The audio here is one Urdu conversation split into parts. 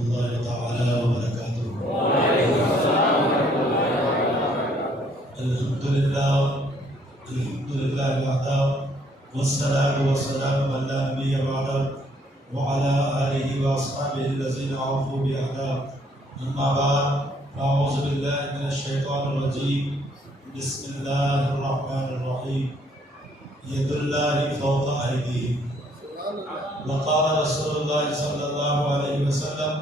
الله تعالى وبركاته. الحمد لله وحده والصلاة والسلام على لا نبي بعده وعلى آله وأصحابه الذين عرفوا بأهداه. أما بعد فأعوذ بالله من الشيطان الرجيم. بسم الله الرحمن الرحيم. يد الله فوق أيديهم. وقال رسول الله صلى الله عليه وسلم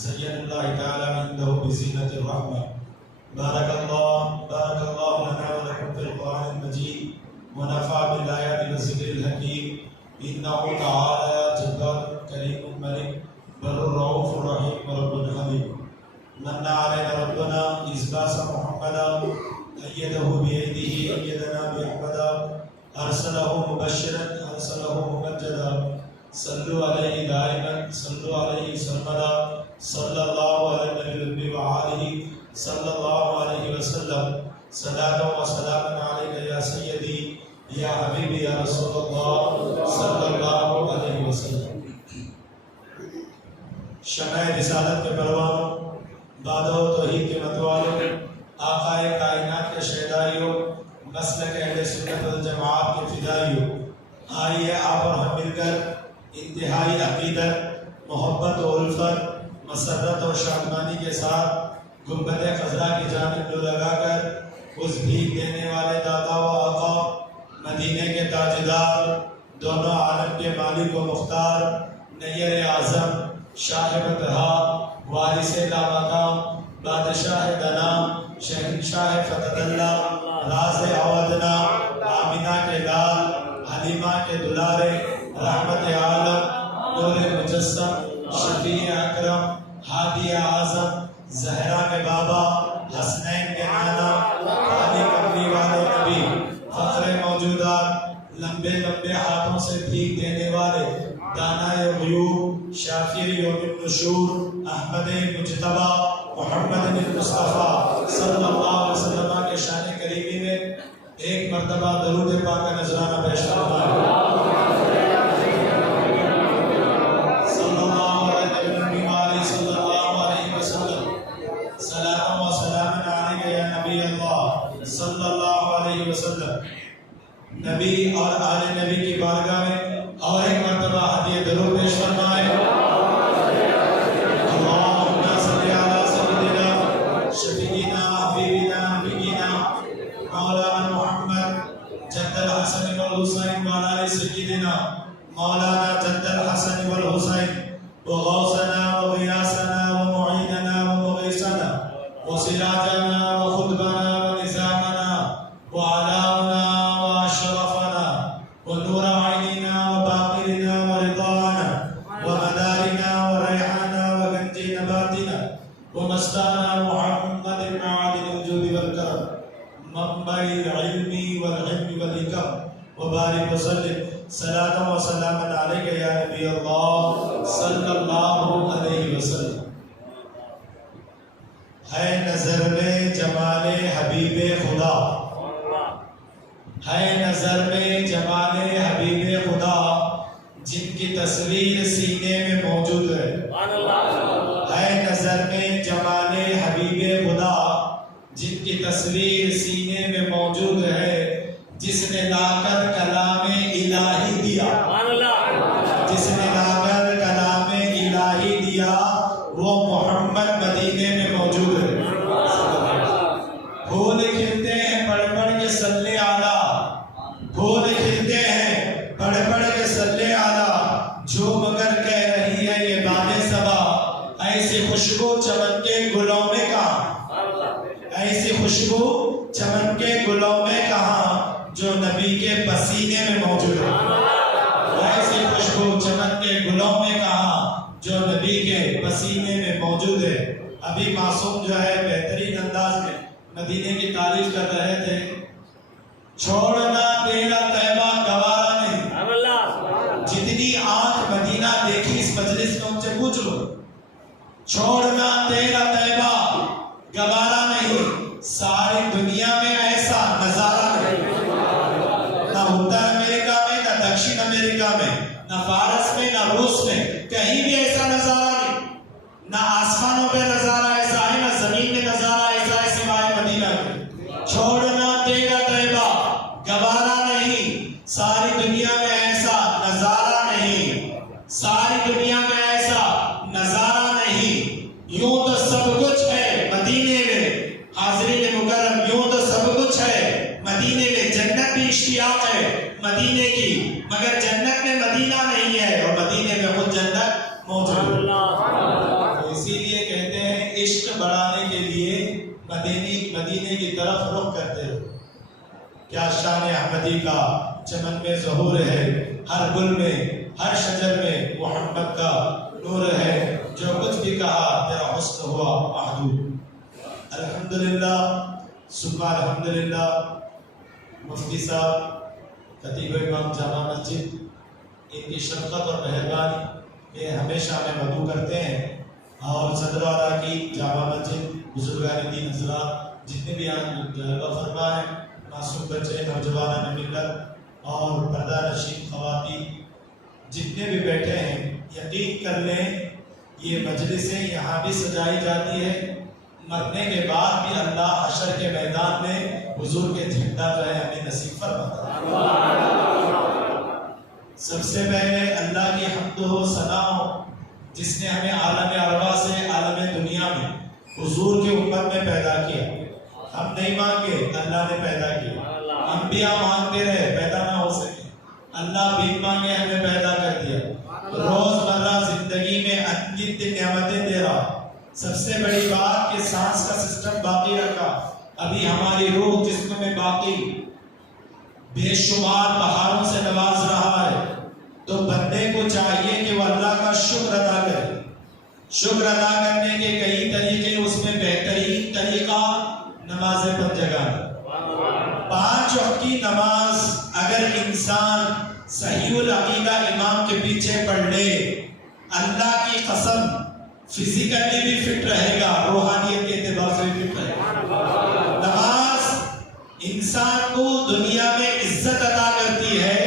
زين الله تعالى عنده بزينة الرحمة. بارك الله لنا ولكم في القرآن المجيد ونفع بالآيات والذكر الحكيم. إنه تعالى جبار كريم ملك بر الرؤوف الرحيم رب حميد. من علينا ربنا إثبات محمدا أيده بيده أيدنا بأحمدا أرسله مبشرا أرسله ممجدا صلوا عليه دائما صلوا عليه سرمدا صلى الله على النبي وآله صلى الله عليه وسلم. صلاة وسلام عليك يا سيدي یا حبیبی یا رسول اللہ صلی اللہ علیہ وسلم. شمع رسالت کے پروانوں، بادہ و توحید کے متوالوں، آقا کائنات کے شہدائیوں، مسلک اہل سنت والجماعت کے فدائیوں، آئیے آپ اور ہم مل کر انتہائی عقیدت، محبت و الفت، مسرت اور شادمانی کے ساتھ گنبد خضرا کی جانب رو لگا کر اس بھیک دینے والے دادا و آقا، مدینے کے تاجدار، دونوں عالم کے مالک و مختار، نیر اعظم، شاہ بطحا، وارث لامقام، بادشاہ دنام، شہنشاہ فتح اللہ، راز عودنا، آمینہ کے لال، حلیمہ کے دلارے، رحمت عالم، نور مجسم، شفیع اکرم، ہادی اعظم، زہرا کے بابا، حسنین کے نانا، علی کملی والے نبی، فخر موجودات، لمبے لمبے ہاتھوں سے بھیک دینے والے، دانائے غیوب، شافی یوم النشور، احمد مجتبی، محمد مصطفیٰ صلی اللہ علیہ وسلم کے شان کریمی میں ایک مرتبہ درود پاک کا نذرانہ پیش فرمائیں. صلی اللہ علیہ وسلم. سلام و سلام علیک یا نبی اللہ صلی اللہ علیہ وسلم. نبی اور آل نبی کی بارگاہ میں اور ایک مرتبہ ہدیہ درود پیش فرمائیں. اللہم صلی علی سیدنا شفیعنا حبیبنا نبینا مولانا محمد جد الحسن والحسین وعلی آل سیدنا مولانا جد الحسن والحسین وغوثنا وغیاثنا ومعیننا ومغیثنا وسراجنا وخطبنا ونظامنا وعلاؤنا واشرفنا ونور عیننا وباقرنا ورضانا ومدارنا وريحانا وغنج نباتنا ومستانا محمد معادن الجود والكرم منبع العلم والحلم والحکم وبارک وسلم. صلاة و سلام علیک یا نبی اللہ صلی اللہ علیہ وسلم. ہے نظر میں جمال حبیب خدا، ہے نظر میں جمال حبیب خدا جن کی تصویر سینے میں موجود ہے. ہے نظر میں جمال حبیب خدا جن کی تصویر سینے میں موجود ہے. جس نے لا کر کلام الہی دیا، جس نے لا کر کلام الہی دیا وہ محمد مدینے میں موجود ہے. پھول کھلتے ہیں پڑھ پڑھ کے صلی اعلیٰ، پھول کھلتے ہیں پڑھ پڑھ کے صلی اعلیٰ. جو مگر کہہ رہی ہے یہ باد صبا، ایسی خوشبو چمن کے گلوں میں کہاں، ایسی خوشبو چمن کے گلوں میں کہاں جو نبی کے پسینے میں موجود ہے. ایسی خوشبو چمن کے گلوں میں کہاں جو نبی کے پسینے میں موجود ہے. ابھی معصوم جو ہے بہترین انداز میں مدینے کی تعریف کر رہے تھے. چھوڑنا تیرا طیبہ گوارا نہیں. جتنی آنکھ مدینہ دیکھی اس مجلس میں ان سے پوچھ لو. چھوڑنا تیرا طیبہ گوارا نہیں. ساری دنیا میں ایسا نظارہ نہیں. نہ اتر امریکہ میں نہ دکشن امریکہ میں نہ فارس میں نہ روس میں کہیں بھی ایسا نظارہ نہیں. نہ آسمانوں پہ نظارہ ایسا ہے، نہ زمین میں نظارہ ایسا ہے سوائے مدینہ کے۔ چھوڑنا دے گا طیبہ گوارا نہیں، ساری دنیا میں ایسا نظارہ نہیں، ساری دنیا میں ایسا نظارہ نہیں۔ یوں تو سب کچھ ہے مدینے میں، حاضرین مکرم، یوں تو سب کچھ ہے مدینے میں، جنت بھی اشتیاق ہے مدینے کی، مگر جنت میں مدینہ نہیں ہے اور مدینے میں خود جنت موجود ہے۔ تو اسی لیے کہتے ہیں عشق بڑھانے کے لیے مدینے کی طرف رخ کرتے ہو۔ کیا شان احمدی کا چمن میں ظہور ہے، ہر گل میں ہر شجر میں محمد کا نور ہے، جو کچھ بھی کہا تیرا حسن ہوا محدود۔ الحمدللہ ثم الحمدللہ، مفتی صاحب خطیب امام جامع مسجد، ان کی شفقت اور مہربانی یہ ہمیشہ ہمیں مدعو کرتے ہیں، اور صدر اعلیٰ کی جامع مسجد، بزرگان دین حضرات جتنے بھی یہاں جلوہ فرما ہیں، معصوم بچے، نوجوانان ملت اور پردہ نشین خواتین جتنے بھی بیٹھے ہیں، یقین کر لیں یہ مجلسیں یہاں بھی سجائی جاتی ہے، مرنے کے بعد بھی اللہ حشر کے میدان میں حضور کے جھنڈا جو ہے ہمیں نصیب فرماتا ہے۔ سب سے پہلے اللہ کی حمد و ثنا ہو جس نے ہمیں عالم ارواح سے عالم دنیا میں حضور کی امت میں پیدا کیا۔ ہم نہیں مانگے، اللہ نے پیدا کیا۔ انبیاء مانگتے رہے، پیدا نہ ہو سکے، اللہ بھی مانگے ہمیں پیدا کر دیا۔ روزمرہ زندگی میں انگنت نعمتیں دے رہا، سب سے بڑی بات کہ سانس کا سسٹم باقی رکھا، ابھی ہماری روح جسم میں باقی، بے شمار بہاروں سے نواز رہا ہے۔ تو بندے کو چاہیے کہ وہ اللہ کا شکر ادا کرے۔ شکر ادا کرنے کے کئی طریقے، اس میں بہترین طریقہ نماز پر جگہ۔ 5 وقت کی نماز اگر انسان صحیح العقیدہ امام کے پیچھے پڑھ لے، اللہ کی قسم فزیکلی بھی فٹ رہے گا، روحانیت کے اعتبار سے بھی فٹ رہے گا۔ نماز انسان کو دنیا میں عزت عطا کرتی ہے،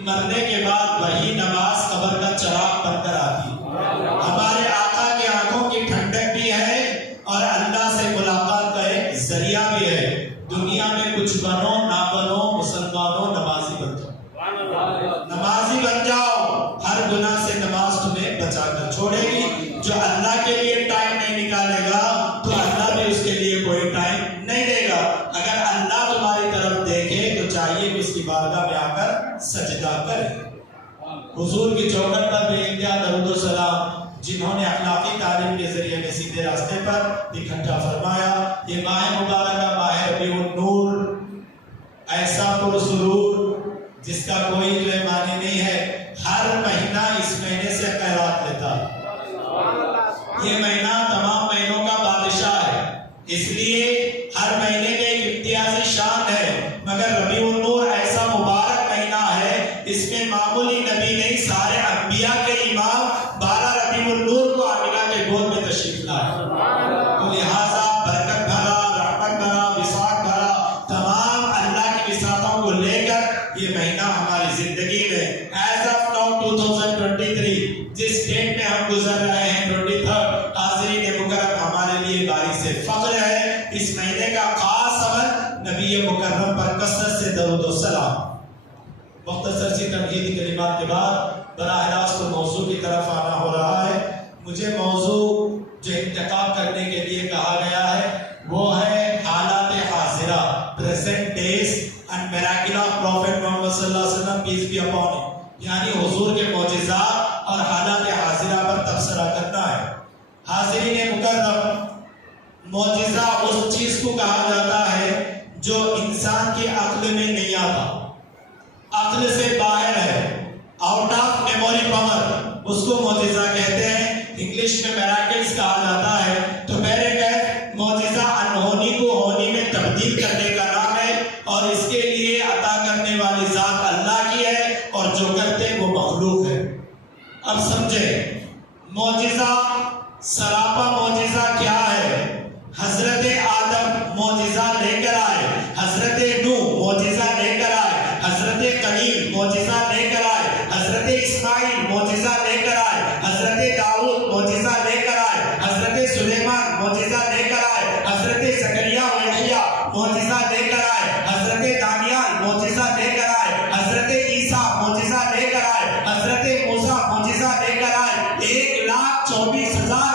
مرنے کے بعد وہی نماز قبر کا چراغ بن کر آتی ہے۔ ہمارے آقا کی آنکھوں کی ٹھنڈک بھی ہے اور اللہ سے ملاقات کا ایک ذریعہ بھی ہے۔ دنیا میں کچھ بنو نہ بنو، مسلمانوں نمازی بن جاؤ، نمازی بن جاؤ، ہر گناہ سے نماز تمہیں بچا کر چھوڑے گی۔ جو اللہ کے لیے ٹائم نہیں نکالے گا تو اللہ بھی اس کے لیے کوئی ٹائم نہیں دے گا۔ اگر اللہ تمہاری طرف دیکھے تو چاہیے کہ اس کی بارگاہ میں آ کر سجدہ کرے۔ حضور کی چوکھٹ پر بے انتہا درود و سلام، جنہوں نے اخلاقی تعلیم کے ذریعے میں سیدھے راستے پر اکٹھا فرمایا۔ یہ ماہ مبارکہ ماہ ربیع النور، ایسا پرسرور جس کا کوئی جو معنی نہیں ہے، ہر مہینہ اس مہینے سے خیرات لیتا ہے۔ یہ مہینہ تمام مہینوں کا بادشاہ ہے، اس لیے ہر مہینے میں ایک امتیازی شان ہے، مگر ربیع النور ایسا مبارک مہینہ ہے، اس میں معمولی نبی نہیں، سارے انبیاء کے امام 12 ربیع النور کو آمنہ کے گود میں تشریف لائے۔ تو لہٰذا برکت بھرا، رحمت بھرا، وسعت بھرا تمام اللہ کی وسعتوں کو لے کر یہ مہینہ ہماری زندگی میں ایز آف ناؤ 2023 جس ڈیٹ میں ہم گزر رہے ہیں 23 حاضرین مکرم، ہمارے لیے باعث فخر ہے۔ اس مہینے کا خاص عمل نبی مکرم پر کثرت سے درود و سلام۔ مختصر سی تمہیدی کلمات کے بعد براہ راست موضوع کی طرف آنا ہو رہا ہے۔ مجھے موضوع جو انتخاب کرنے کے لیے کہا گیا ہے وہ ہے حالات حاضرہ، present days and miracle of prophet Muhammad صلی اللہ علیہ وسلم پیس بی اپون ہم، یعنی حضور کے معجزات اور حالات حاضرہ پر تبصرہ کرنا ہے۔ حاضرین مکرم، معجزہ اس چیز کو کہا جاتا ہے جو انسان کی عقل میں نہیں آتا، عقل سے باہر ہے، آؤٹ آف میموری پاور، اس کو معجزہ کہتے ہیں۔ انگلش میں میراکلز کہا جاتا ہے۔ تو میرے کہتے معجزہ انہونی کو ہونی میں تبدیل کرنے کا نام ہے، اور اس کے لیے عطا کرنے والی ذات اللہ کی ہے، اور جو کرتے وہ مخلوق ہے۔ اب سمجھے معجزہ، سراپا معجزہ کیا ہے؟ حضرت آدم معجزہ لے کر آئے، حضرت نوح معجزہ لے کر آئے، حضرت قلیل معجزہ لے کر آئے، حضرت اسماعیل معجزہ لے کر آئے، حضرت داؤد معجزہ لے کر آئے، حضرت 24,000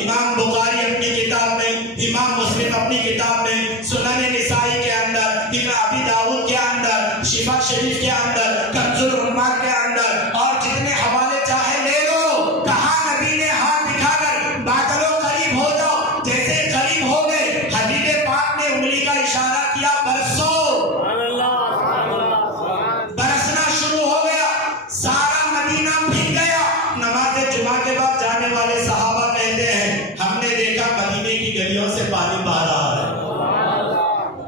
امام بخاری اپنی کتاب میں، امام مسلم اپنی کتاب میں، سنن نسائی کے اندر، ابن ابی داؤد کے اندر، شفا شریف کے اندر، کنز العمال کے اندر، اور جتنے حوالے چاہے لے لو، کہاں نبی نے ہاتھ دکھا کر بادلوں قریب ہو جاؤ، جیسے قریب ہو گئے حبیب پاک نے انگلی کا اشارہ کیا، برسو، برسنا شروع ہو گیا، سارا مدینہ بھیگ گیا۔ نماز جمعہ کے بعد جانے والے صحابہ کہتے ہیں ہم نے دیکھا مدینے کی گلیوں سے پانی بہہ رہا ہے۔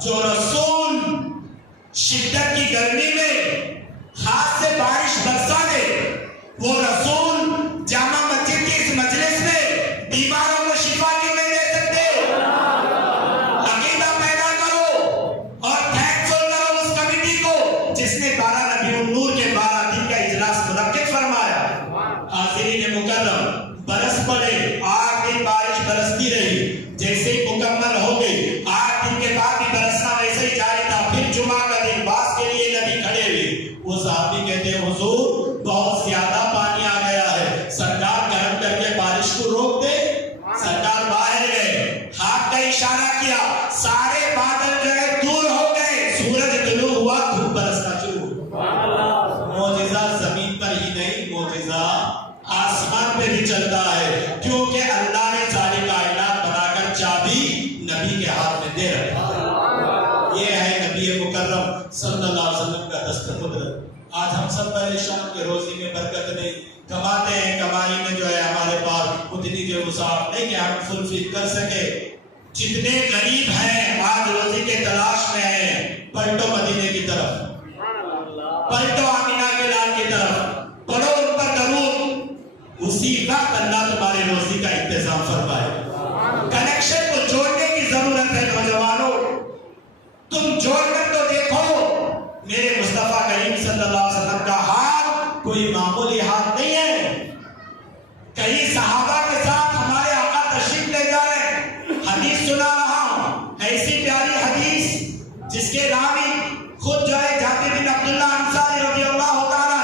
جو رسول شدت کی گرمی میں ہاتھ سے بارش برسا دے، وہ رسول جامع مسجد کی اس مجلس میں بیماروں کو شفا کیوں نہیں دے سکتے؟ عقیدہ پیدا کرو اور تھینکفل کرو اس کمیٹی کو جس نے 12 ربیع النور کے 12 دن کا اجلاس منعقد فرمایا۔ حاضرین مکرم، برس پڑے، 8 دن بارش برستی رہی، جیسے ہی مکمل ہو گئی، 8 دن کے بعد بھی برسنا ویسے ہی جاری تھا۔ پھر جمعہ کا دن باس کے لیے نبی کھڑے ہوئے، وہ صحابی کہتے ہیں حضور بہت زیادہ پانی آ گیا ہے، سرکار کرم کر کے بارش کو روک دے۔ سرکار باہر گئے، ہاتھ کا اشارہ کیا، سارے بادل جو ہے دور ہو گئے، سورج طلوع ہوا، دھوپ برسنا شروع ہوا۔ معجزہ زمین پر ہی نہیں، معجزہ آسمان پہ بھی چلتا ہے، کیونکہ اللہ نے ساری کائنات بنا کر چابی نبی کے ہاتھ میں دے رکھا ہے۔ یہ ہے نبی مکرم صلی اللہ علیہ وسلم کا دست قدرت۔ آج ہم سب پریشان کہ روزی میں برکت نہیں، کماتے ہیں، کمائی میں جو ہے ہمارے پاس اتنی جو وسعت نہیں کہ ہم فلفل کر سکے۔ جتنے غریب ہیں آج روزی کے تلاش میں ہیں، پلٹو مدینے کی طرف، پلٹو آمینہ کے لال کی طرف، پڑھو ان پر درود، اسی وقت اللہ تمہاری روزی کا انتظام فرمائے۔ کنیکشن کو جوڑنے کی ضرورت ہے نوجوانوں، تم جوڑ کر تو دیکھو، میرے مصطفیٰ کریم صلی اللہ علیہ وسلم کا ہاتھ کوئی معمولی ہاتھ نہیں ہے۔ کئی صحابہ کے ساتھ ہمارے آقا تشریف لے جا رہے ہیں، حدیث سنا رہا ہوں، ایسی پیاری حدیث جس کے راوی خود جو ہے جابر بن عبداللہ انصاری رضی اللہ تعالیٰ،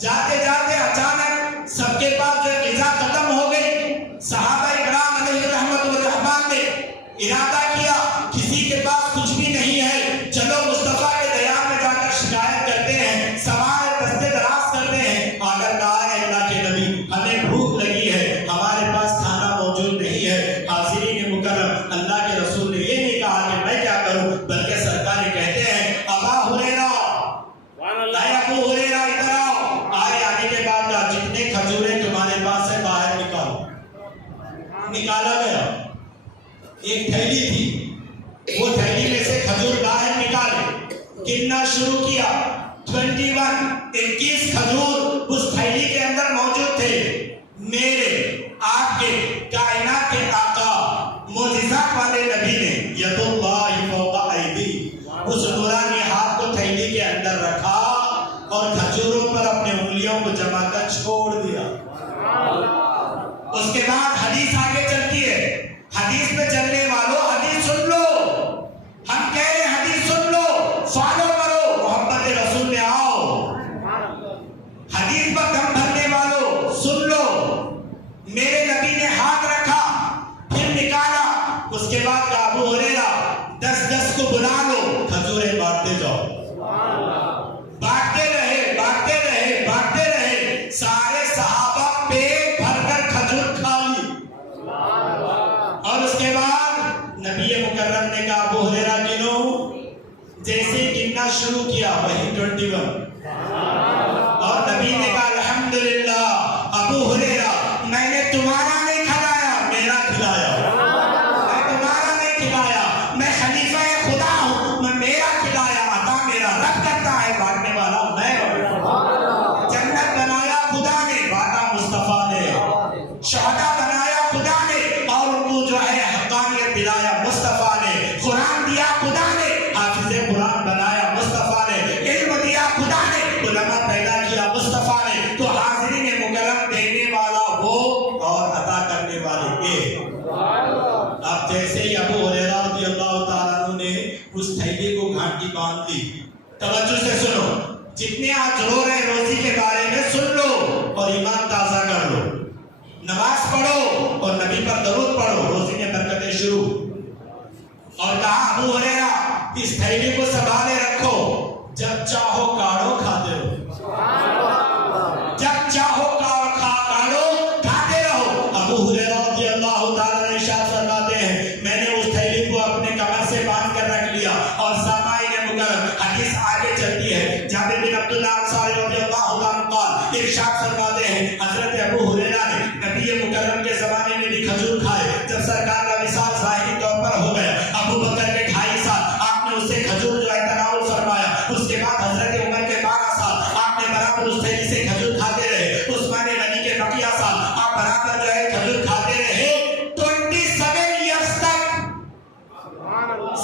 جاتے جاتے اچانک سب کے پاس جو غذا ختم ہو گئی، صحابہ اکرام علیہ رحمت و رحمان نے ارادہ کیا کسی کے پاس کچھ بھی نہیں ہے، چلو مصطفیٰ کے دیار میں جا کر شکایت کرتے ہیں، سوال دستے دراز کرتے ہیں، آگر کہا ہے اللہ کے نبی ہمیں بھوک لگی ہے، ہمارے پاس کھانا موجود نہیں ہے۔ حاضرین مکرم، اللہ کے رسول نے یہ نہیں کہا کہ میں کیا کروں، بلکہ سرکار کہتے ہیں ابا ہریرہ، ابو ہریرہ ادھر آؤ، آئے آنے کے بعد جتنے کھجوریں تمہارے پاس ہے باہر نکالو۔ نکالا گیا، ایک تھیلی تھی، وہ تھیلی میں سے کھجور باہر نکالے، گننا شروع کیا، 21 کھجور اس تھیلی کے اندر موجود تھے۔ میرے آپ کے کائنات کے آقا معجزات والے نبی نے ید اللہ فوق ایدی، اس نورانی ہاتھ کو تھیلی کے اندر رکھا اور کھجوروں پر اپنے انگلیوں کو جما کر چھوڑ دیا۔ اس کے بعد حدیث آگے چلتی ہے، حدیث میں چلنے والوں حدیث سن لو، ہم کہہ رہے ہیں حدیث سن لو، فالو کرو، محبت رسول میں آؤ، حدیث پر دم بھرنے والوں سن لو، میرے نبی نے ہاتھ رکھا، پھر نکالا، اس کے بعد کہا ابو ہریرہ 10 کو بلا لو، کھجوریں بانٹتے جاؤ۔ بانٹتے رہے، بانٹتے رہے، بانٹتے رہے، سارے صحابہ پیٹ بھر کر کھجور کھا لی، اور اس کے بعد نبی مکرم نے کہا ابو ہریرہ گنو، جیسے گننا شروع کیا وہی 21، اور نبی نے کہا الحمدللہ ابو ہریرہ میں نے تمہارا نہیں کھلایا، میرا کھلایا، میں تمہارا نہیں کھلایا، میں خلیفہ خدا ہوں، میں میرا کھلایا، عطا میرا رب کرتا ہے، بانٹنے والا میں ہوں۔ جنت بنایا خدا نے، بانٹا مصطفیٰ نے، شہداء بنایا خدا نے، اور ان کو جو ہے حقانیت دلایا مصطفیٰ نے، قرآن دیا خدا نے، حافظ قرآن بنایا مصطفیٰ نے، علم دیا خدا نے، علماء پیدا کیا مصطفیٰ نے۔ تو حاضرین مکرم، دینے والا وہ اور عطا نماز پڑھو اور نبی پر درود پڑھو، روزی میں برکتیں شروع۔ اور کہا ابو ہریرہ اس تھیلی کو سنبھالے رکھو، جب چاہو کاڑو کھاتے رہو، جب چاہو کاڑو کھاتے رہو۔ ابو ہریرہ رضی اللہ تعالیٰ عنہ ارشاد فرماتے ہیں میں نے اس تھیلی کو اپنے کمر سے باندھ کر رکھ لیا اور سامعین مکرم حدیث آگے چلتی ہے۔ جابر بن عبداللہ انصاری رضی اللہ عنہ قال ارشاد فرماتے ہیں حضرت ابو ہریرہ نے نبی مکرم کے زمانے میں بھی کھجور کھائے۔ جب سرکار کا وصال ظاہری طور پر ہو گیا، ابو بکر کے 2.5 سال آپ نے اسے کھجور جو ہے تناول فرمایا۔ اس کے بعد حضرت عمر کے 12 سال آپ نے برابر اس تھیلی سے کھجور کھاتے رہے۔ عثمان غنی کے بقیہ سال آپ برابر جو ہے کھجور کھاتے رہے۔ 27 ایئرس تک،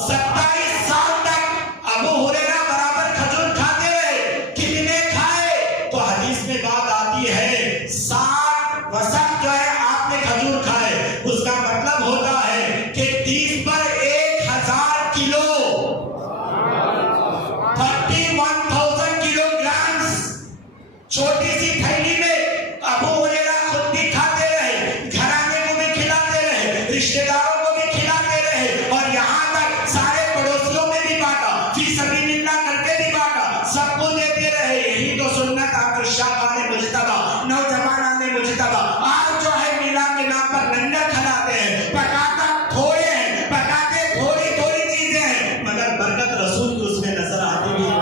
27 سال تک ابو ہریرہ برابر کھجور کھاتے رہے۔ کتنے کھائے؟ تو حدیث میں بات آتی ہے 60 وسق جو ہے آپ نے کھجور کھائے۔ اس کا مطلب ہوتا ہے کہ 30 پر 1000 کلو، 31,000 کلو گرامز چھوٹی سی تھیلی میں ابو ہریرہ خود بھی کھاتے رہے، گھرانے کو بھی کھلاتے رہے، رشتہ داروں کو بھی کھلاتے رہے، اور یہاں تک سارے پڑوسیوں میں بھی بانٹا، فی سبیل اللہ کر کے بھی بانٹا، سب کو دیتے رہے۔ یہی تو سنت آپ الشابان مجتبی، نوجوانان مجتبی آج جو ہے میلاد کے نام پر لنگر کھلاتے ہیں، پکاتا تھوڑے ہیں، پکاتے تھوڑی تھوڑی چیزیں ہیں، مگر برکت رسول کی اس میں نظر آتی بھی ہے۔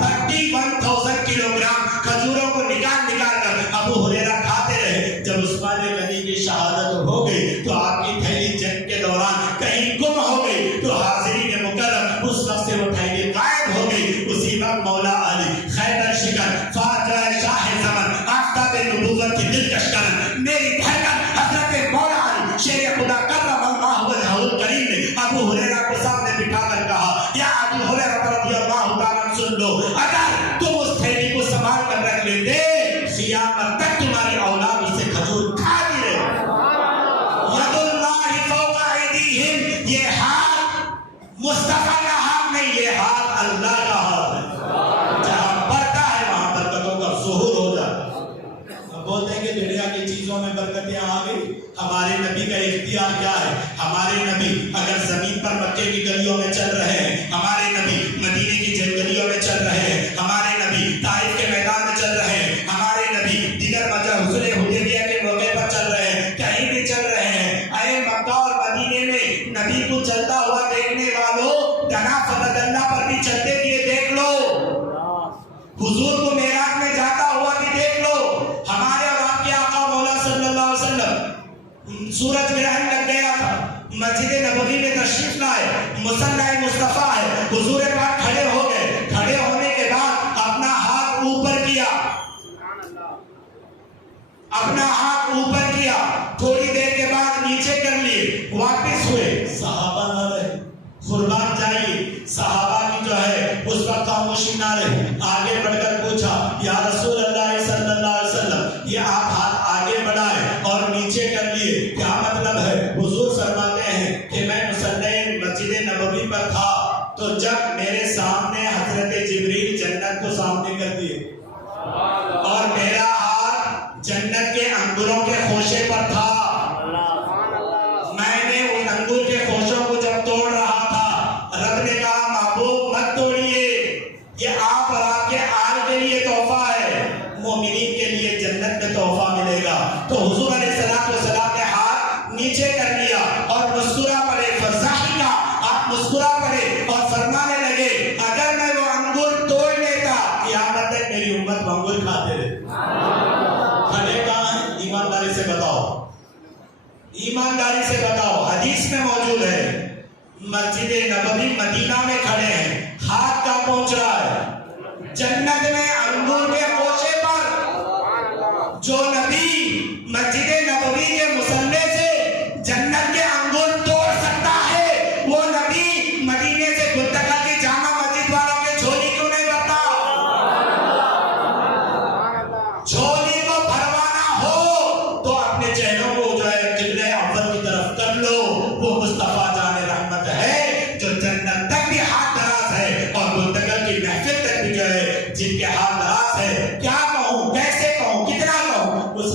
31,000 کلو گرام کھجوروں کو نکال کر ابو ہریرہ کھاتے رہے۔ جب عثمان غنی کی شہادت ہو گئی تو آپ کی تھیلی جنگ کے دوران کہیں گم ہو گئی، تو حاضرین مکرم اس وقت سے وہ تھیلی غائب ہو گئی۔ اسی وقت مولا علی خیبر شکن فاجہ شاہ زمن آفتاب نبوت کی دلکش کرن میری دھڑکن حضرت مولا علی شیر خدا کرم اللہ وجہہ الکریم نے ابو ہریرہ کو سامنے بٹھا کر کہا یا ابو ہریرہ رضی اللہ تعالیٰ سن لو، اگر تم اس تھیلی کو سنبھال کر رکھ لیتے قیامت تک تمہاری اولاد اس سے کھجور کھاتی رہے۔ ید اللہ فوق ایدیہم، یہ ہاتھ مصطفیٰ کا ہاتھ نہیں، یہ ہاتھ اللہ کا ہاتھ ہے۔ جہاں بڑھتا ہے وہاں برکتوں کا ظہور ہو جاتا ہے۔ اب بولتے ہیں کہ دنیا کی چیزوں میں برکتیں آ گئی، ہمارے نبی کا اختیار کیا ہے؟ ہمارے نبی اگر زمین پر مکے کی گلیوں میں چل رہے ہیں، ہمارے نبی مدینے کی گلیوں میں چل رہے ہیں، ہمارے نبی طائف کے میدان میں چل رہے ہیں، ہمارے نبی دیگر حضور حدیبیہ کے موقع پر چل رہے ہیں، کہیں بھی چل رہے ہیں، اے مکہ اور مدینے میں نبی کو چلتا ہوا دیکھنے والوں، دنا فضل اللہ پر بھی چلتے ہوئے دیکھ لو، حضور کو معراج میں جاتا ہوا بھی دیکھ لو۔ ہمارے اور آپ کے آقا مولا صلی اللہ علیہ وسلم سورج گرہن لگ گیا تھا، مسجد نبوی میں تشریف لائے، مصلی مصطفیٰ ہے، حضور پاک کھڑے ہو گئے، کھڑے ہونے کے بعد اپنا ہاتھ اوپر کیا، اپنا ہاتھ اوپر کیا، تھوڑی دیر کے بعد نیچے کر لیے، واپس ہوئے، صحابہ نہ رہے، قربان جائیے، صحابہ کی جو ہے اس وقت خاموشی نہ رہے، آگے بڑھ کر پوچھا یا رسول اللہ صلی اللہ علیہ وسلم یہ آپ ہاتھ آگے بڑھائے اور نیچے کر لیے، کیا مطلب ہے؟ حضور فرماتے ہیں کہ میں مصلی مسجد نبوی پر تھا تو جب میرے سامنے حضرت جبریل جنت کو سامنے کر دیے اور میرا ہاتھ جنت کے انگوروں کے خوشے پر تھا، میں نے ان انگور کے خوشوں کو جب توڑ رہا تھا، رب نے کہا محبوب مت توڑیے، یہ آپ اور آپ کے آل کے لیے تحفہ ہے، مومنین کے لیے جنت میں تحفہ ملے گا۔ تو حضور علیہ السلام نے ہاتھ نیچے کر لیا اور مسکرا پڑے، فضحکا، آپ مسکرا پڑے اور فرمانے لگے اگر میں وہ انگور توڑ لیتا قیامت تک میری امت انگور کھاتے رہے۔ کھڑے کہاں ہیں؟ ایمانداری سے بتاؤ، ایمانداری سے بتاؤ، حدیث میں موجود ہے، مسجد نبوی مدینہ میں کھڑے ہیں، ہاتھ کا پہنچ رہا ہے جنت میں انگور کے خوشے پر، جو نبی مسجد نبوی کے مصلی سے جنت کے انگور توڑ سکتا ہے، وہ نبی مدینے سے گلتکا کی جامع مسجد والوں کے جھولی کیوں نہیں بھرتا؟ جھولی کو بھروانا ہو تو اپنے چہروں کو جو ہے قبلہ اول کی طرف کر لو، وہ مصطفیٰ جان رحمت ہے جو جنت تک بھی ہاتھ دراز ہے اور گلتکل کی محفل تک بھی جو ہے جن کے ہاتھ دراز ہے۔ کیا کہوں، کیسے کہوں، کتنا کہوں، اس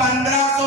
1500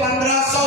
1500,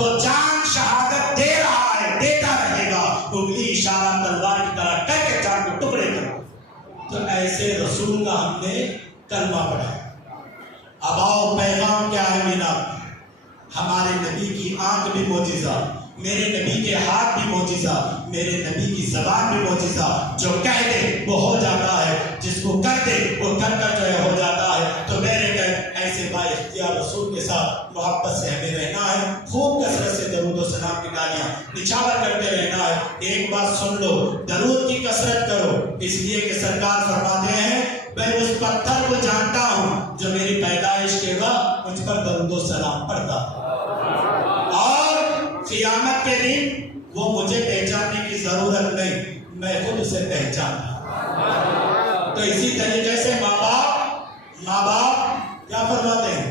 وہ جان شہادت دے رہا ہے، دیتا رہے گا، انگلی اشارہ تلوار کی طرح کر کے جان کو ٹکڑے کرا۔ تو ایسے رسول کا ہم نے کلمہ پڑھا۔ اب آؤ پیغام کیا ہے میلاد؟ ہمارے نبی کی آنکھ بھی معجزہ، میرے نبی کے ہاتھ بھی معجزہ، میرے نبی کی زبان بھی معجزہ۔ جو کہہ دے وہ ہو جاتا ہے، جس کو کر دے وہ کر کر جو ہے ہو جاتا ہے۔ تو میرے ایسے با اختیار رسول کے ساتھ محبت سے ہمیں رہنا ہے، خوب کثرت سے درود و سلام کی ڈالیاں نچھاور کرتے رہنا ہے۔ ایک بات سن لو، درود کی کثرت کرو، اس لیے کہ سرکار فرماتے ہیں میں اس پتھر کو جانتا ہوں جو میری پیدائش کے بعد مجھ پر درود و سلام پڑھتا، اور قیامت کے دن وہ مجھے پہچاننے کی ضرورت نہیں، میں خود اسے پہچانتا۔ تو اسی طریقے سے ماں باپ کیا فرماتے ہیں؟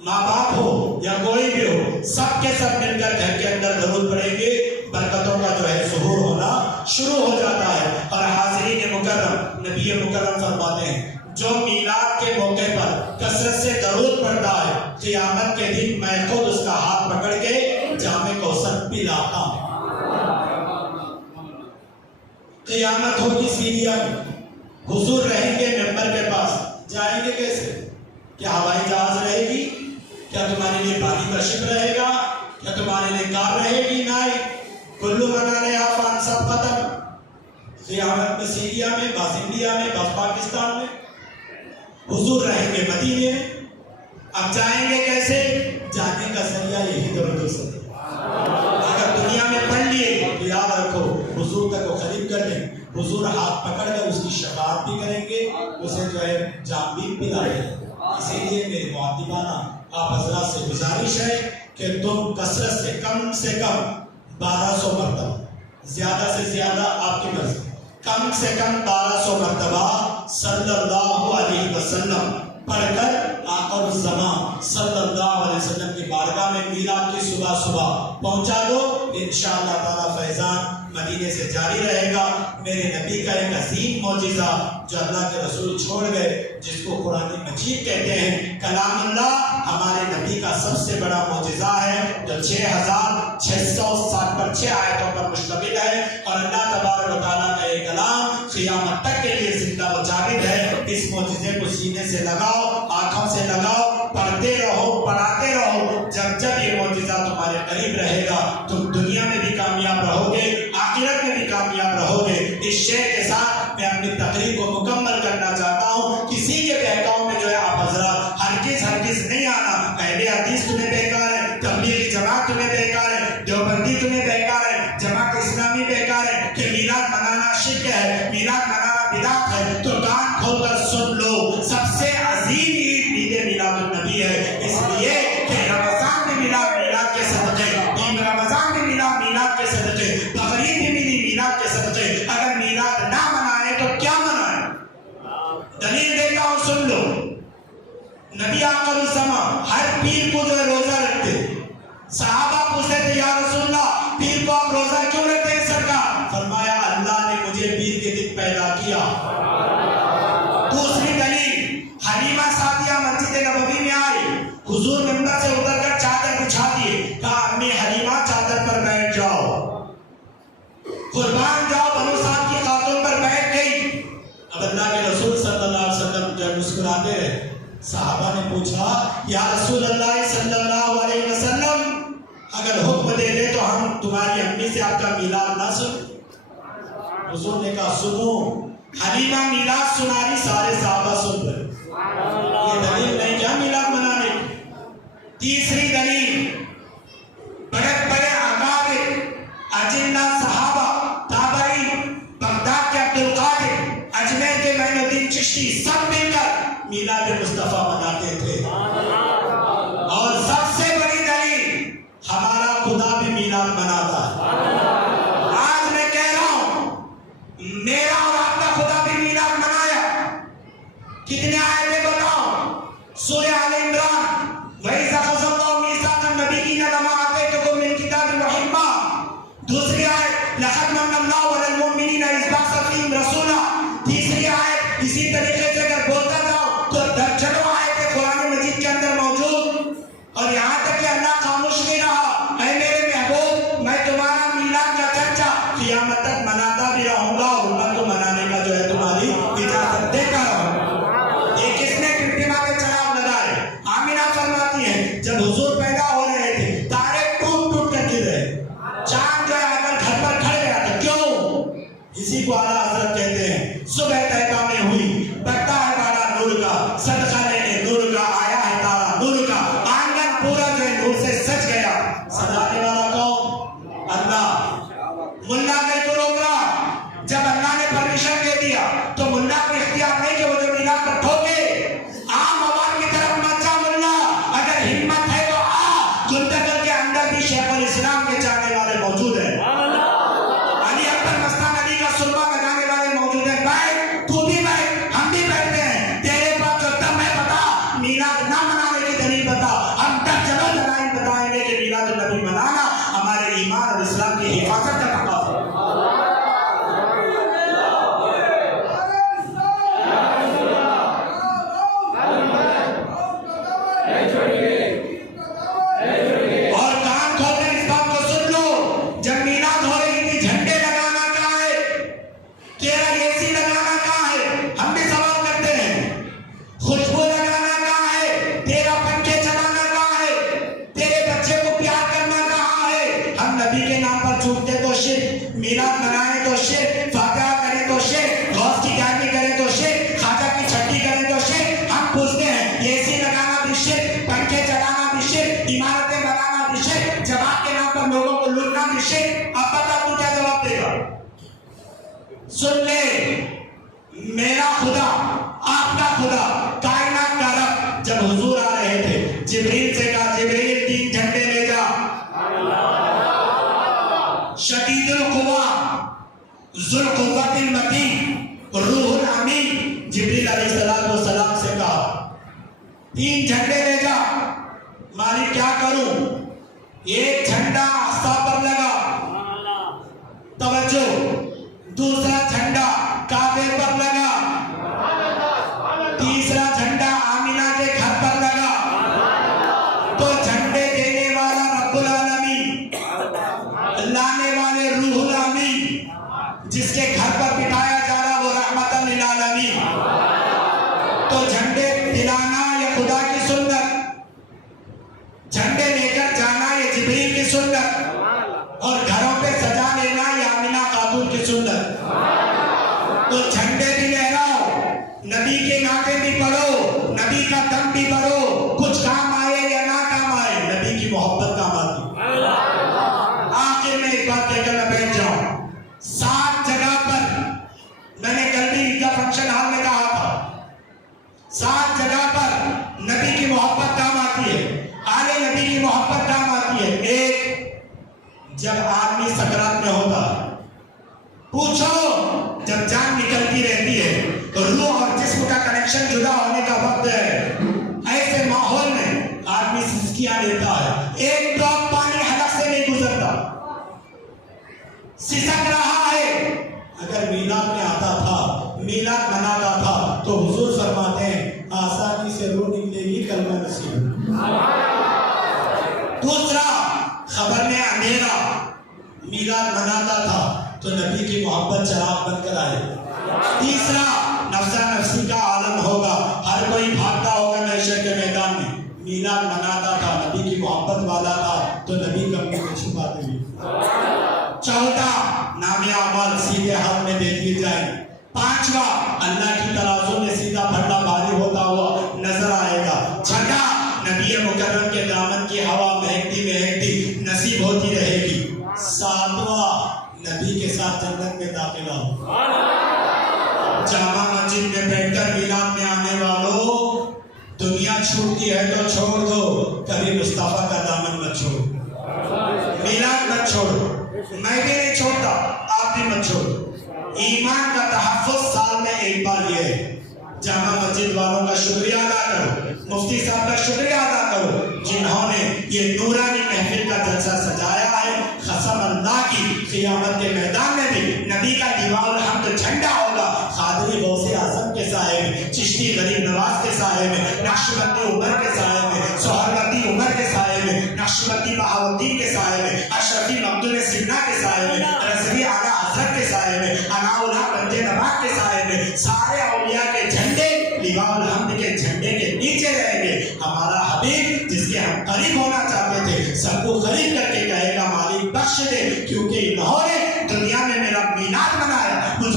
ماں باپ ہو یا کوئی بھی ہو، سب کے سب مل کر گھر کے اندر درود پڑھیں گے، برکتوں کا جو ہے ظہور ہونا شروع ہو جاتا ہے۔ اور حاضرین مکرم، نبی مکرم فرماتے ہیں جو میلاد کے موقع پر کثرت سے درود پڑھتا ہے، قیامت کے دن میں خود اس کا ہاتھ پکڑ کے جام کوثر پلاتا ہوں۔ قیامت ہوگی سیریا میں، حضور رہیں گے ممبر کے پاس، جائیں گے کیسے؟ کیا ہوائی جہاز رہے گی؟ کیا تمہارے لیے پانی کا شپ رہے گا؟ کیا تمہارے لیے کار رہے گی؟ نہیں، کلو بنانے آفان سب ختم۔ قیامت میں سیریا میں، بعض انڈیا میں، بعض پاکستان میں، حضور رہیں گے مدینے میں۔ اب جائیں گے کیسے؟ جانے کا ذریعہ یہی درود و سلام۔ اگر دنیا میں پڑھ لیے تو یاد رکھو حضور تک وہ قریب کر دیں، حضور ہاتھ پکڑ کر اس کی شفاعت بھی کریں گے، اسے جو ہے جام بھی پلائیں گے۔ اسی لیے میرے معتبانہ آپ حضرات سے گزارش ہے کہ تم کثرت سے کم 1200 مرتبہ، زیادہ سے زیادہ آپ کی مرضی، کم سے کم 1200 مرتبہ صلی اللہ علیہ وسلم پڑھ کر آقا الزمان صلی اللہ علیہ وسلم کی بارگاہ میں میلاد کی صبح پہنچا دو، انشاءاللہ تعالی فیضان مدینے سے جاری رہے گا۔ میرے نبی کا ایک عظیم معجزہ جو اللہ کے رسول چھوڑ گئے، جس کو قرآن مجید کہتے ہیں، کلام اللہ، ہمارے نبی کا سب سے بڑا معجزہ ہے جو 6666 آیتوں پر مشتمل ہے، اور اللہ تبارک و تعالیٰ کا یہ کلام قیامت تک کے لیے زندہ و جاوید ہے۔ اس معجزے کو سینے سے لگاؤ، آنکھوں سے لگاؤ، پڑھتے رہو، پڑھاتے رہو۔ جب یہ معجزہ تمہارے قریب رہے گا تم دنیا میں بھی کامیاب رہو گے، آخرت میں بھی کامیاب رہو گے۔ اس شعر کے ساتھ میں اپنی تقریر کو مکمل کرنا چاہتا ہوں۔ کسی کے بہکاؤ میں جو ہے آپ حضرات ہرگز نہیں آنا۔ اہل حدیث تمہیں بیکار ہے، تبلیغی جماعت تمہیں بیکار ہے، دیوبندی تمہیں بیکار ہے، جماعت اسلامی بیکار ہے، کہ میلاد منانا شرک ہے، میلاد منانا بدعت ہے، تو کان کھول کر سن لو، سب سے عظیم عید عید میلاد النبی ہے۔ اس لیے کہ رمضان میں میلاد کے صدقے، رمضان میں میلاد کے صدقے، بقرعید میں ملی میلاد کے صدقے۔ اگر میلاد نہ منائے تو کیا منائے؟ دلیل دیتا ہوں، سن لو۔ نبی آخر الزمان ہر پیر کو جو ہے روزہ رکھتے، صحابہ پوچھتے تھے یا رسول اللہ پیر کو آپ روزہ کیوں رکھتے ہیں سرکار؟ فرمایا اللہ نے مجھے پیر کے دن پیدا کیا۔ دوسری دلیل، حلیمہ سعدیہ مسجد نبوی میں آئی، حضور ممبر سے اتر کر چادر بچھا دیے، کہا امی حلیمہ چادر پر بیٹھ جاؤ، قربان جاؤ، بنو سعد کی خاتون پر بیٹھ گئی۔ اب اللہ کے رسول صلی اللہ علیہ وسلم جو مسکراتے رہے۔ صحابہ نے پوچھا یا رسول اللہ صلی اللہ علیہ وسلم اگر حکم دے دے تو ہم تمہاری امی سے آپ کا میلاد نہ سن؟ حضور نے کہا سنو۔ حلیمہ میلاد سنا رہی، سارے صحابہ سن رہے۔ یہ دلیل نہیں کیا میلاد منانے کی؟ تیسری دلیل، بڑے بڑے اکابر اجلہ صحابہ، تابعین، بغداد کے عبدالقادر، اجمیر کے معین الدین چشتی، سب مل کر میلاد مصطفیٰ مناتے تھے۔ اور سب سے بڑی دلیل، ہمارا خدا بھی میلاد مناتا ہے۔ آج میں کہہ رہا ہوں میرا اور آپ کا خدا بھی میلاد منایا۔ کتنے آیتیں بتاؤ؟ سورہ آل عمران، وَإِذَا أَخَذَ اللَّهُ مِيثَاقَ النَّبِيِّينَ لَمَا آتَيْتُكُم مِّن كِتَابٍ وَحِكْمَةٍ۔ دوسری آیت لَقَدْ مَنَّ اللَّهُ عَلَى الْمُؤْمِنِينَ إِذْ بَعَثَ فِيهِمْ رَسُولًا۔ تیسری آیت اسی طریقے سے اگر بولتا جاؤ تو درجنوں آیتیں قرآن مجید کے اندر موجود، اور یہاں تک کہ اللہ خاموش نہیں رہا۔ اے اسی کو اعلیٰ حضرت کہتے ہیں. صبح طیبہ میں ہوئی بڑھتا ہے بالا نور کا, صدقہ لینے نور کا آیا ہے تارا نور کا, آنگن پورا جو ہے نور سے سج گیا. سجانے والا کون؟ اللہ. ملا نہیں تو روک رہا. جب اللہ نے پرمیشن دے دیا تو ملا کو اختیار نہیں کہ وہ جو میلاد پر ٹھوکے. عام عوام کی طرف مت جا ملا, اگر ہمت ہے تو آ. گلتگل کے اندر بھی شیخ الاسلام کے چاہنے والے موجود ہیں. علی اکبر مستان علی کا سرما لگانے والے موجود ہیں. بیٹھ, تو بھی بیٹھ, ہم بھی بیٹھتے ہیں. تیرے پاس جو دم ہے بتا, میلاد نہ منانے کی دلیل بتا. ہم تک جگہ دلائل بتائیں گے کہ میلاد النبی منانا ہمارے ایمان اور اسلام کی حفاظت کا تقاضا ہے. اور کان کھول کر اس بات کو سن لو, جب میلاد ہو رہی تھی جھنڈے لگانا کہاں ہے, تیرا اے سی لگانا کہاں ہے, ہم بھی سوال کرتے ہیں. خوشبو لگانا کہاں ہے, تیرا پنکھے چلانا کہاں ہے, تیرے بچے کو پیار کرنا کہاں ہے. ہم نبی کے نام پر چھوٹتے تو شرک, میلاد منائیں تو شرک, فاتحہ کریں تو شرک, غوث کی گیارہویں کریں تو شرک, خواجہ کی چھٹی کریں تو شرک. ہم پوچھتے ہیں اے سی لگانا بھی شرک, پنکھے چلانا بھی شرک, عمارتیں بنانا بھی شرک, جماعت کے نام پر لوگوں کو لوٹنا بھی شرک. اب بتا تو کیا جواب دے گا؟ سن لے, میرا خدا, آپ کا خدا, کائنات کا رب جب حضور آ رہے تھے جبریل سے کہا جبریل 3 جھنڈے لے جا. شدید القوا ذو القوت المتین روح الامین جبریل علیہ السلام سے کہا 3 جھنڈے لے جا. مالک کیا کروں؟ ایک جھنڈا آستہ پر لگا, توجہ, دوسرا جھنڈا کعبے پر لگا, تیسرا جھنڈا آمینہ کے گھر پر لگا. تو جھنڈے دینے والا رب العالمین, لانے والے روح الامین, جس کے گھر پر بٹھایا جا رہا وہ رحمت للعالمین. تو جھنڈے دلانا یہ خدا کی سنت, جھنڈے لے کر جانا یہ جبریل کی سنت, اور گھروں پہ سجا لینا یہ آمینہ خاتون کی سنت. تو جھنڈے بھی لہراؤ, نبی کے نعتیں بھی پڑھو, نبی کا دم بھی بھرو, کچھ کام آئے یا نہ کام آئے, نبی کی محبت کام آتی. آخر میں ایک بات کہہ کر میں بیٹھ جاؤں, 7 جگہ پر میں نے کل بھی عیدگاہ فنکشن ہال میں کہا تھا, 7 جگہ پر نبی کی محبت کام آتی ہے, آلے نبی کی محبت کام آتی ہے. ایک, جب آدمی سکرات میں ہوتا ہے, پوچھو جب جان نکلتی رہتی ہے تو روح اور جسم کا کنیکشن جدا ہونے کا وقت ہے, ایسے ماحول میں آدمی سسکیاں لیتا ہے, ایک ڈراپ پانی حلق سے نہیں گزرتا, سسک رہا ہے. اگر میلاد میں آتا تھا, میلاد مناتا تھا, تو حضور فرماتے ہیں آسانی سے روح نکلے گی, کلمہ نصیب. دوسرا, خبر میں اندھیرا, میلاد مناتا تھا تو نبی کی محبت چراغ بن کر آئے. تیسرا, نفسا نفسی کا عالم ہوگا, ہر کوئی بھاگتا ہوگا محشر کے میدان میں, میلاد مناتا تھا, نبی کی محبت والا تھا تو نبی کمرے میں چھپاتے بھی. چوتھا, نامیہ عمل سیدھے ہاتھ میں دے دیے جائیں. پانچواں, اللہ کی ترازو میں سیدھا پھڑنا بھاری ہوتا ہوا نظر آئے گا. چھٹا, نبی مکرم کے دامن کی ہوا مہکتی مہکتی نصیب ہوتی رہے گی. ساتواں, نبی کے ساتھ جنت میں داخلہ ہو. جامع مسجد میں بیٹھ کر میلاد میں آنے والوں, دنیا چھوٹتی ہے تو چھوڑ دو, کبھی مصطفیٰ کا دامن مت چھوڑو, میلاد مت چھوڑو. میں بھی نہیں چھوڑتا, آپ بھی مت چھوڑو. ایمان کا تحفظ سال میں ایک بار یہ ہے. جامع مسجد والوں کا شکریہ ادا کرو, مفتی صاحب کا شکریہ ادا کرو جنہوں نے یہ نورانی محفل کا جلسہ سجایا ہے. قسم اللہ کی, قیامت کے میدان میں بھی نبی کا دیوار الحمد جھنڈا ہوگا. قادری غوث اعظم کے سائے میں, چشتی غریب نواز کے سائے میں, نقشبندی عمر کے سائے میں, سہروردی عمر کے سائے میں, نقشبندی بہاؤالدین کے سائے میں, اشرفی مقدونِ سینا کے سائے میں, رضوی اعلیٰ حضرت کے سائے میں, اناؤلہ بنجے نواز کے سائے میں, سارے اولیاء کے جھنڈے لیواء الحمد کے جھنڈے کے نیچے رہیں گے. ہمارا حبیب جس کے ہم قریب ہونا چاہتے تھے, سب کو قریب کر کے کہے گا مالک بخش دے, کیونکہ انہوں نے دنیا میں میرا میلاد منایا, مجھ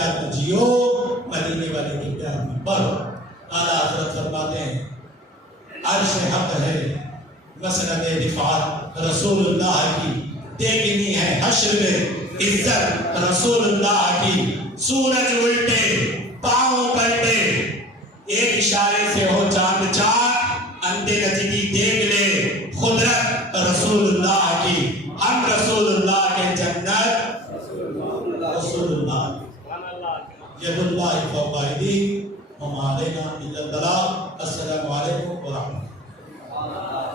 پیار میں جیو، مدینے والے کے پیار میں پڑھو۔ اعلیٰ حضرت فرماتے ہیں عرش حق ہے، مسند رفعت رسول اللہ کی، دیکھنی ہے حشر میں عزت رسول اللہ کی، سورج الٹے پاؤں پلٹے، ایک اشارے سے ہو چاند چار، اندھے نجدی دیکھ لے قدرت رسول اللہ کی، ہم رسول اللہ کے جنت رسول اللہ ید اللہ فوق ایدیہم وما علینا الا البلاغ۔ السلام علیکم ورحمۃ اللہ۔